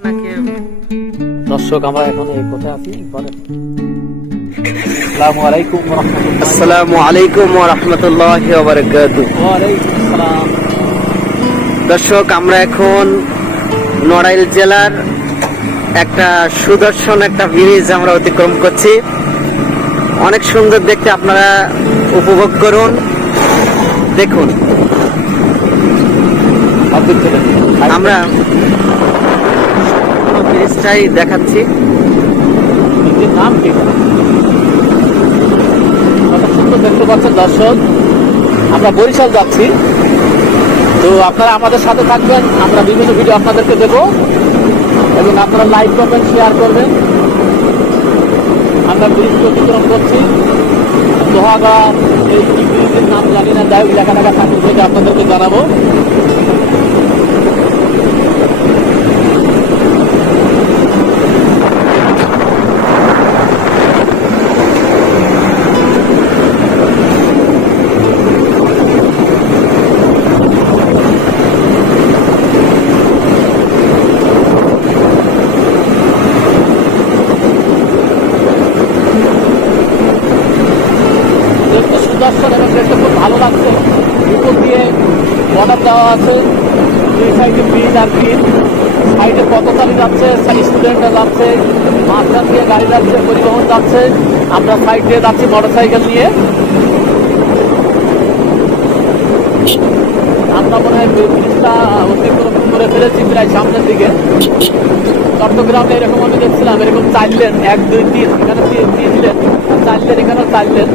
নাকি দর্শক আমরা এখন এই কোথায় আছি। বলেন আসসালামু আলাইকুম রহমতুল্লাহ। আসসালামু আলাইকুম ওয়া রাহমাতুল্লাহি ওয়া বারাকাতুহু। ওয়ালাইকুম আসসালাম দর্শক আমরা এখন নড়াইল জেলার একটা সুদর্শন একটা ব্রিজ আমরা অতিক্রম করছি। অনেক সুন্দর দেখতে আপনারা উপভোগ করুন। দেখুন। আমরা সম্পূর্ণ ব্রিজটাই দেখাচ্ছি। নাম কি? সুন্দর দেখতে পাচ্ছেন দর্শক। আমরা বরিশাল যাচ্ছি। তো আপনারা আমাদের সাথে থাকবেন। আমরা বিভিন্ন ভিডিও আপনাদেরকে দেব। এবং আপনারা লাইক করবেন শেয়ার করবেন। আমরা ব্রিজ অতিক্রম করছি। দোহাগা এই ব্রিজের নাম জানি না। যাই হোক লেখা লেখা থাকবে আপনাদেরকে জানাব দেখতে সুদর্শন এবং দেখতে খুব ভালো লাগছে। উপর দিয়ে বর্ডার দেওয়া আছে। দুই সাইডে ব্রিজ আর ব্রিজ সাইডে পথচারী যাচ্ছে স্টুডেন্টরা যাচ্ছে, মাঝখান দিয়ে গাড়ি যাচ্ছে, পরিবহন যাচ্ছে। আমরা সাইড দিয়ে যাচ্ছি মোটর সাইকেল নিয়ে। আমরা মনে হয় ব্রিজটা অতিক্রম করে ফেলেছি প্রায় সামনের দিকে। চট্টগ্রামে এরকম আমি দেখছিলাম, এরকম চার লেন এক, দুই, তিন, এখানে তিন- এখানেও চার লেন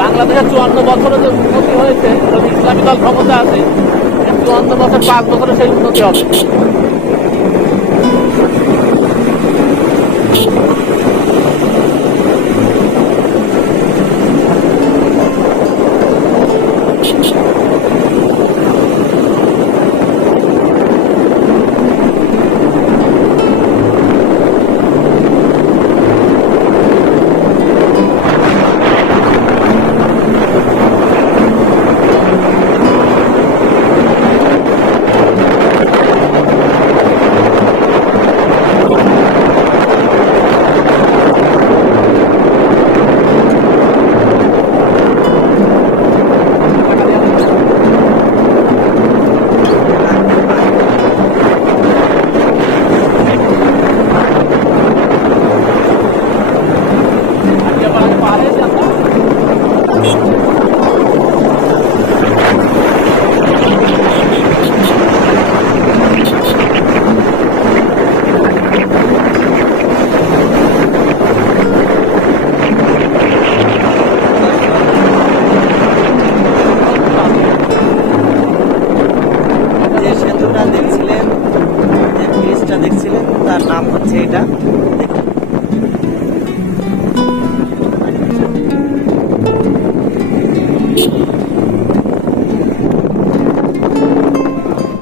বাংলাদেশের চুয়ান্ন বছরে যে উন্নতি হয়েছে যদি ইসলামী দল ক্ষমতা আছে। চুয়ান্ন বছর পাঁচ বছরে সেই উন্নতি হবে? যে